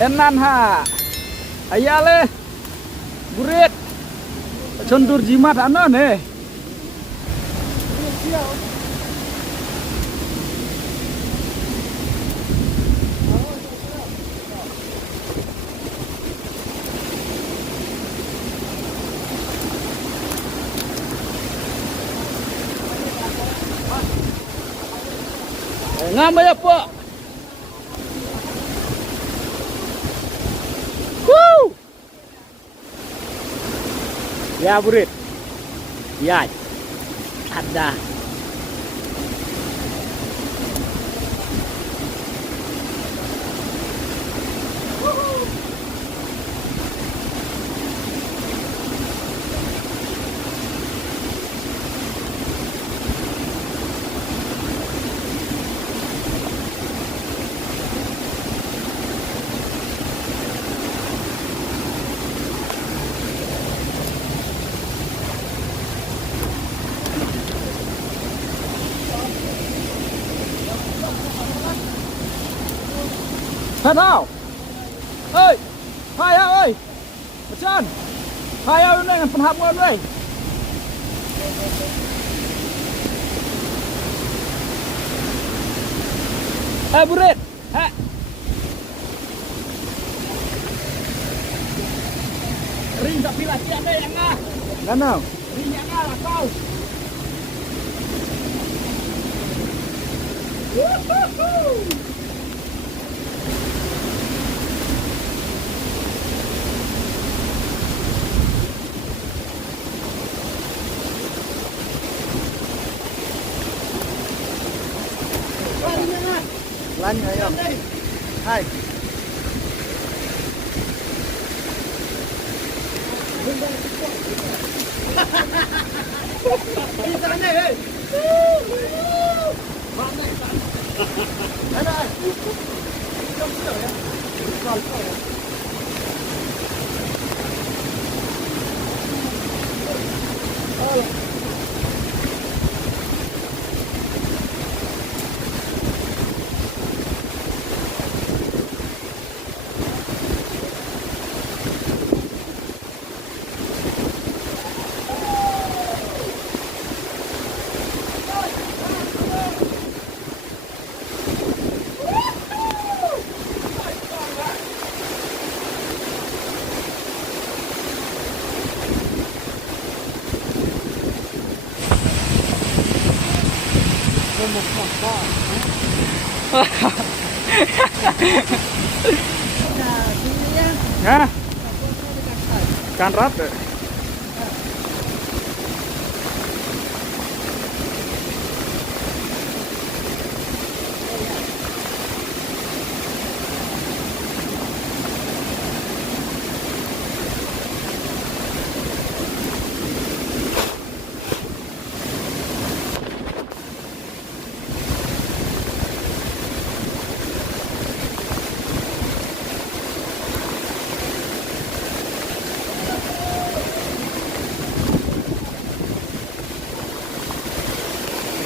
Enan ha. Ayale. Burit. Condur jimat anon ngambay apa? Woo! Ya burit. Ya. Ada. Thật không? Ơi! Hai ơi! Macam? Hai ơi này phần hạp ngon đây. Burit. Ring tapi lagi ada yang ngah. Mana? Ring yang ngah lah kau. Lan ayo. Hai. Hah? Kan rat.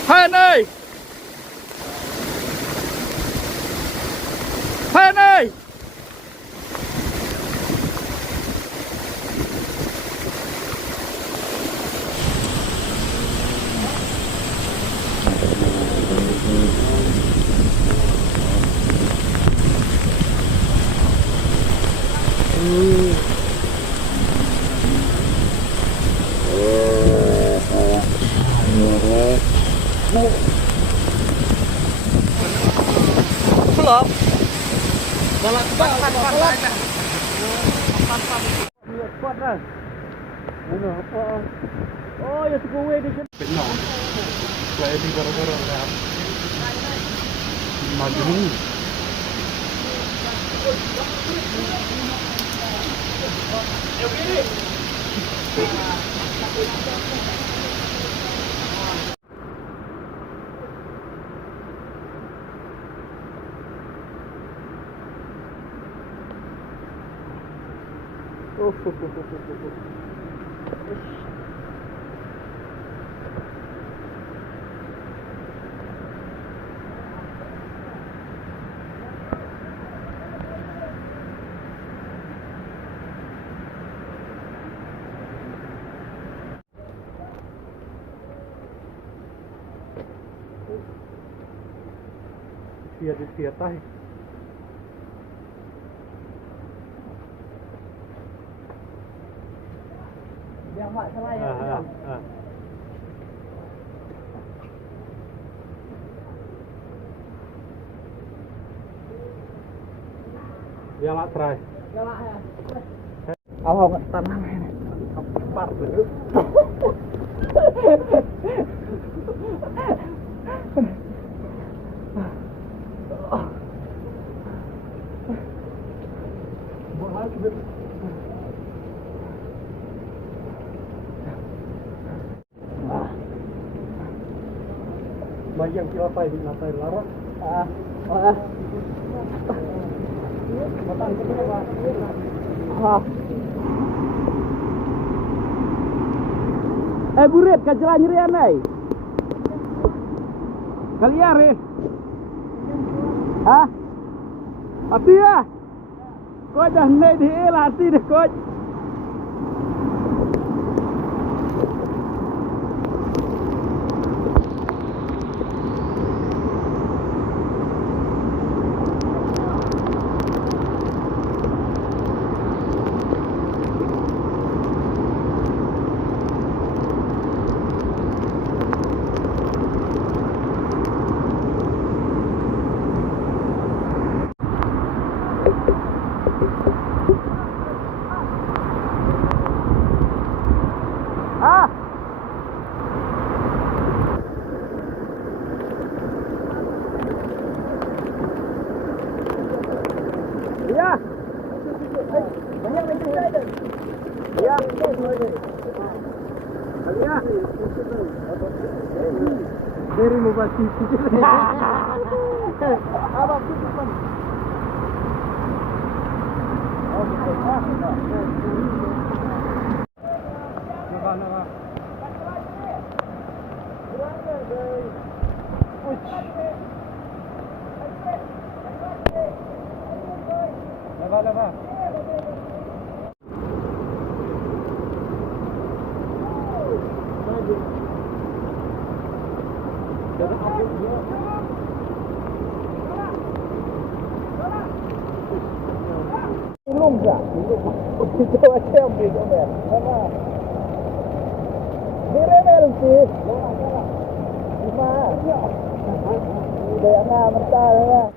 Hai ơi! Hai ơi! Belum. Balak kuat dah. Mana apa? Oh, ya tuku di sini. Benar. Saya di gara-gara dah. Majnun. dia tahi. Yang mak salah ya. Dia mak try. Yang mak ya. Awak tanah ini. Empat bener. Bayang kira apa ini natai larang? Matang itu apa? Buret kajalan nyerian ay. Kalian Hah? Hati ya? Kau dah naik di hati deh kau. Ya. Banyak lagi ada. Ya. Ya. Dari mubati. Apa tujuan? Lava. Ilung tak? Itu macam ni Omer. Mana? Di rebel sih. Lima. Udah yang mentah lah.